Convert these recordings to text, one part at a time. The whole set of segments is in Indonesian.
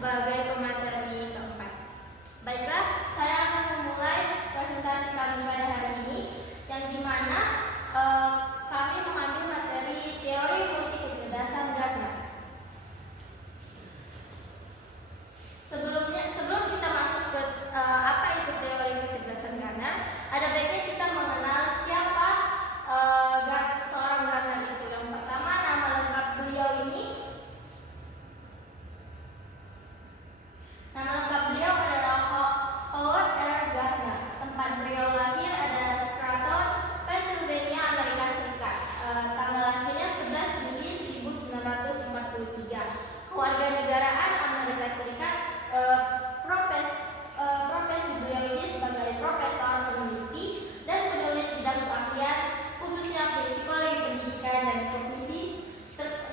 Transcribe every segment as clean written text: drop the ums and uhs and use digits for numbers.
sebagai pemateri keempat. Baiklah, saya akan memulai presentasi kami pada hari ini, yang dimana kami mengambil materi teori multi kecerdasan Gardner. Sebelum kita masuk ke apa itu teori kecerdasan Gardner, ada baiknya kita mengenal siapa seorang Gardner itu. Yang pertama, nama lengkap beliau ini. Nama lengkap beliau adalah Howard R. Gardner. Tempat beliau lahir adalah Scranton, Pennsylvania, Amerika Serikat. Tanggal lahirnya 11 Juli 1943. Kewarganegaraan Amerika Serikat. Profesi beliau ini sebagai profesor, peneliti, dan penulis bidang keahlian, khususnya psikologi pendidikan dan kognisi.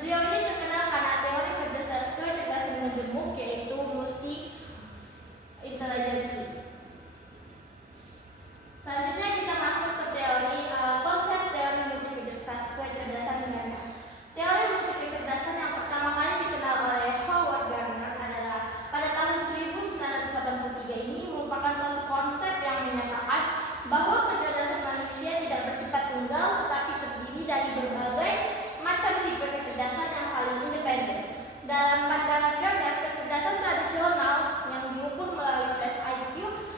Beliau ini terkenal karena teori kecerdasan menjemuk, yaitu multi intelijensi. Selanjutnya kita masuk ke konsep teori multi kecerdasan Gardner. Teori multi kecerdasan yang pertama kali dikenal oleh Howard Gardner adalah pada tahun 1983. Ini merupakan suatu konsep yang menyatakan bahwa kecerdasan manusia tidak bersifat tunggal, tetapi terdiri dari berbagai macam tipe kecerdasan yang saling independen. Dalam pandangan Gardner, kecerdasan tradisional yang diukur melalui tes IQ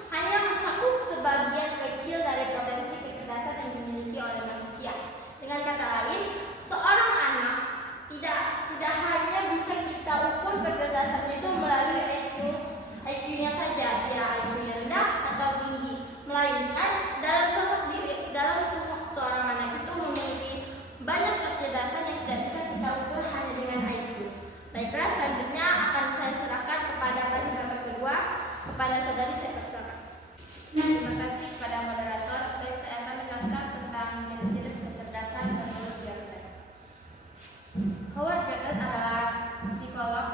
hanya mencakup sebagian kecil dari potensi kecerdasan yang dimiliki oleh manusia. Dengan kata lain, seorang anak tidak hanya bisa kita ukur kecerdasannya itu melalui IQ-nya saja, dia IQ-nya rendah atau tinggi, melainkan dalam sosok seorang anak itu memiliki banyak kecerdasan yang tidak bisa kita ukur hanya dengan IQ. Baiklah, selanjutnya akan saya serahkan kepada presentator kedua, kepada saudari saya persilakan. Terima kasih kepada moderator. Baik, saya akan menjelaskan tentang jenis-jenis kecerdasan menurut Gardner. Howard Gardner adalah psikolog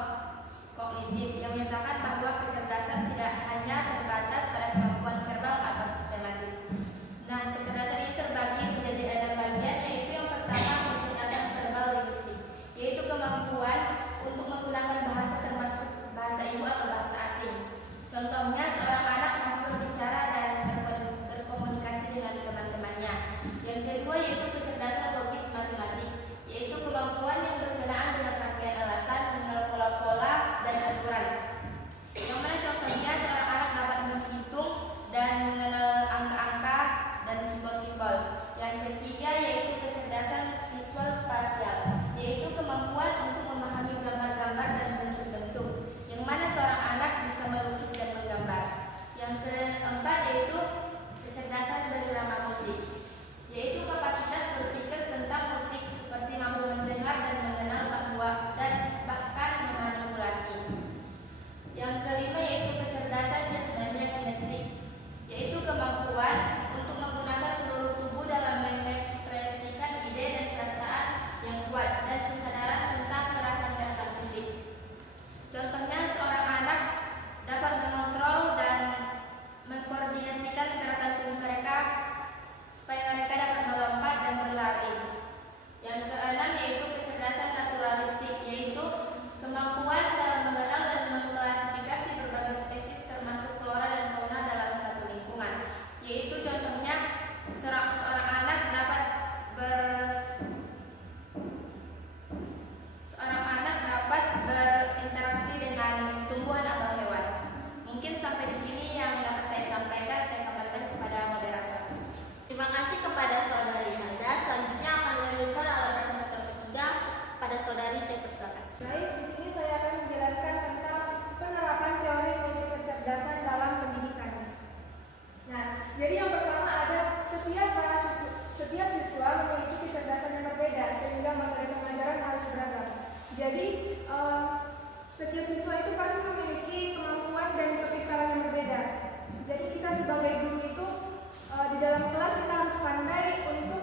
kognitif yang menyatakan bahwa kecerdasan tidak hanya terbatas pada kemampuan verbal atau sistematis. Nah, kecerdasan ini terbagi menjadi 6 bagian, yaitu yang pertama kecerdasan verbal linguistik, yaitu kemampuan untuk menggunakan bahasa termasuk bahasa ibu atau bahasa asing. Contohnya, seorang anak mampu berbicara dan berkomunikasi dengan teman-temannya. Yang kedua yaitu kecerdasan logis matematik, yaitu kemampuan yang berkenaan dengan rangkaian alasan, mengenal pola-pola dan aturan. Yang mana contohnya seorang anak dapat menghitung dan mengenal angka-angka dan simbol-simbol. Yang ketiga yaitu kecerdasan visual spasial, yaitu kemampuan untuk memahami gambar-gambar dan bentuk-bentuk, yang mana seorang anak bisa melukis dan menggambar. Yang keempat yaitu kecerdasan berirama musik, yaitu kapasitas berpikir tentang musik seperti mampu mendengar dan mengenal dan bahkan memanipulasi. Yang kelima yaitu kecerdasan jasmania kinestik, yaitu kemampuan untuk menggunakan seluruh tubuh dalam mengekspresikan ide dan perasaan yang kuat dan kesadaran tentang gerakan-gerakan fisik. Contohnya seorang anak dapat mengontrol dan mengkoordinasikan gerakan tubuh mereka supaya mereka dapat melompat dan berlari. Yang keenam yaitu kecerdasan naturalistik, yaitu kemampuan dalam mengenal dan mengklasifikasi berbagai spesies termasuk flora dan fauna dalam satu lingkungan. Yaitu contohnya seorang anak dapat berinteraksi dengan tumbuhan atau hewan. Mungkin sampai di sini yang dapat saya sampaikan. Saya kembalikan kepada moderator. Terima kasih kepada saudari Nanda. Selanjutnya akan dilanjutkan oleh presentator ketiga, pada saudari saya persilakan. Baik, di sini saya akan menjelaskan tentang penerapan teori multi kecerdasan dalam pendidikan. Nah, jadi yang pertama ada setiap siswa memiliki kecerdasan yang berbeda sehingga materi pembelajaran harus beragam. Jadi setiap siswa itu pasti memiliki kemampuan dan kepintaran yang berbeda. Jadi kita sebagai guru itu di dalam kelas kita harus pandai untuk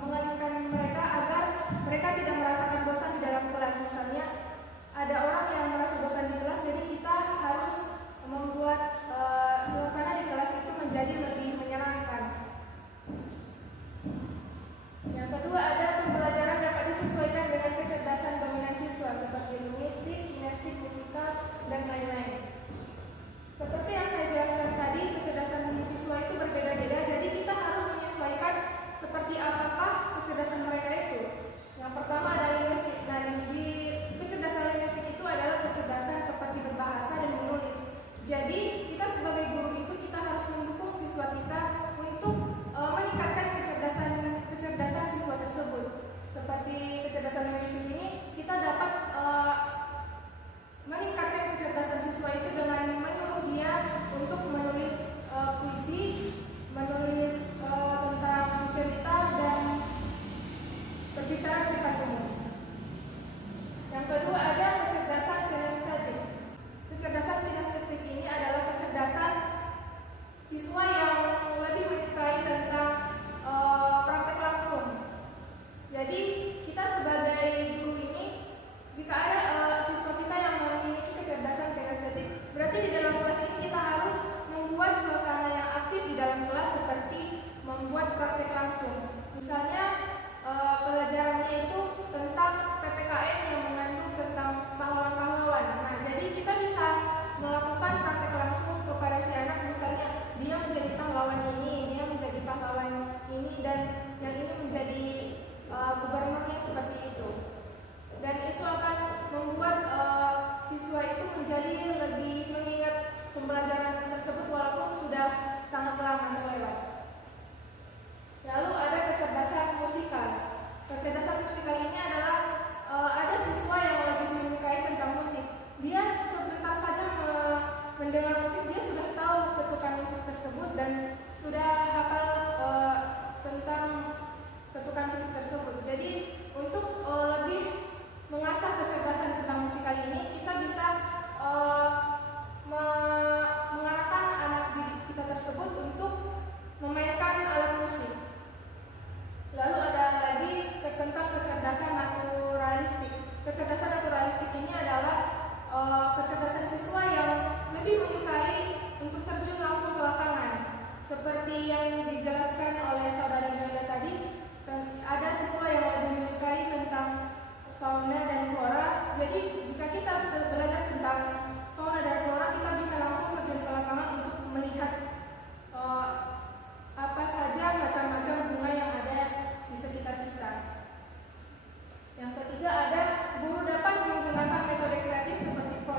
mengalihkan mereka agar mereka tidak merasakan bosan di dalam kelas. Misalnya ada orang yang merasa bosan di kelas, jadi kita harus membuat suasana di kelas itu menjadi lebih menyenangkan. Yang kedua ada pembelajaran dapat disesuaikan dengan kecerdasan dominan siswa seperti linguistik, kinestik,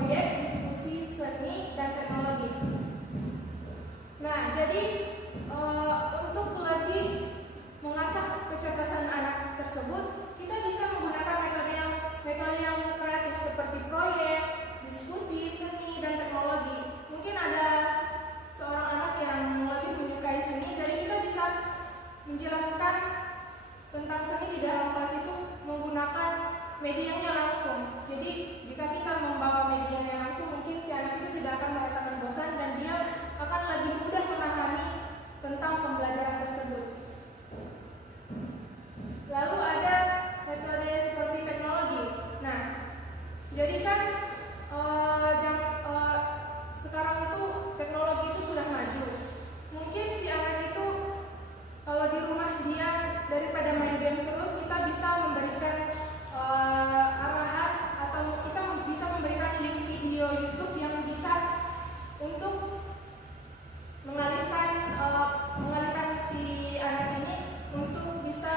proyek, diskusi, seni, dan teknologi. Nah, jadi untuk lebih mengasah kecerdasan anak tersebut, kita bisa menggunakan metode yang kreatif seperti proyek, diskusi, seni, dan teknologi. Mungkin ada seorang anak yang lebih menyukai seni, jadi kita bisa menjelaskan tentang seni di dalam kelas itu menggunakan medianya langsung. Jadi jika kita membawa medianya langsung, mungkin si anak itu tidak akan merasakan bosan dan dia akan lebih mudah memahami tentang pembelajaran tersebut. Lalu ada metode seperti teknologi. Nah, jadi kan sekarang itu teknologi itu sudah maju. Mungkin si anak itu kalau di rumah dia daripada main game terus, kita bisa memberikan arahan atau kita bisa memberikan link video YouTube yang bisa untuk mengalihkan si anak ini untuk bisa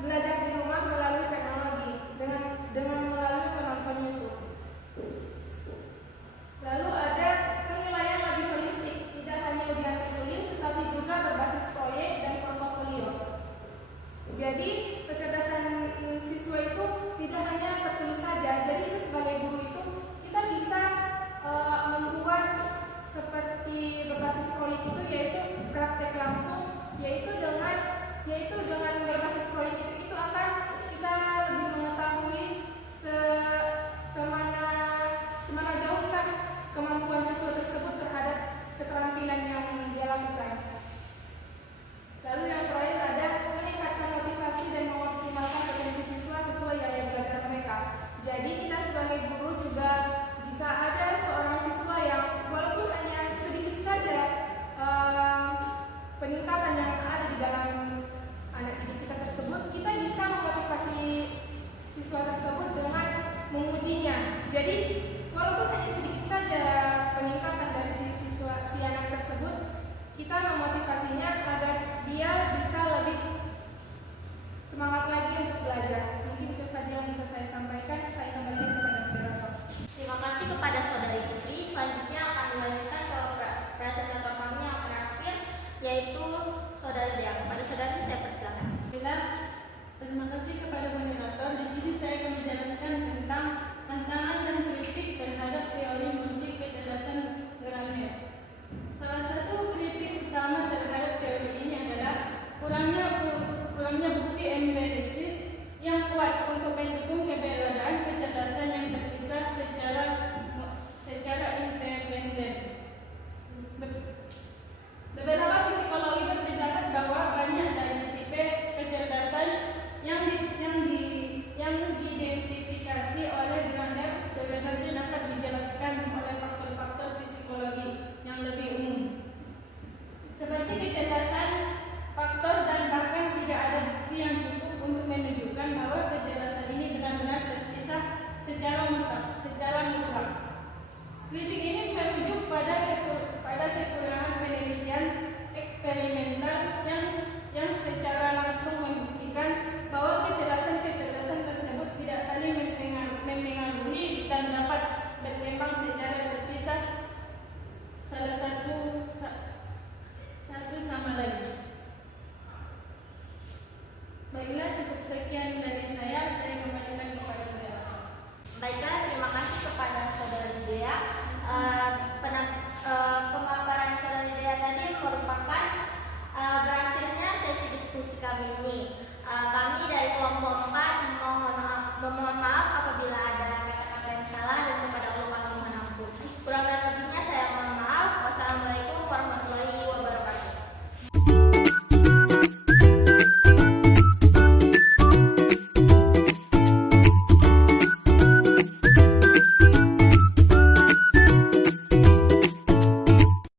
belajar di rumah melalui teknologi dengan melalui menonton YouTube. Lalu ada penilaian lebih holistik, tidak hanya ujian tertulis tetapi juga berbasis proyek dan portofolio. Jadi kecerdasan siswa itu tidak hanya tertulis saja. Jadi kita sebagai guru itu kita bisa membuat seperti berbasis proyek itu, yaitu praktek langsung, yaitu dengan berbasis proyek itu akan kita lebih mengetahui semana jauhkah kemampuan siswa tersebut terhadap keterampilan yang dia lakukan. Lalu yang terakhir ada meningkatkan motivasi dan mengoptimalkan potensi siswa sesuai gaya belajar mereka. Jadi kita sebagai guru juga, jika ada seorang siswa yang walaupun hanya sedikit saja peningkatan yang ada di dalam anak didik kita tersebut, kita bisa memotivasi siswa tersebut dengan mengujinya. Jadi walaupun hanya sedikit saja peningkatan dari si anak tersebut, kita memotivasinya agar dia bisa lebih semangat lagi untuk belajar. Mungkin itu saja yang bisa saya sampaikan.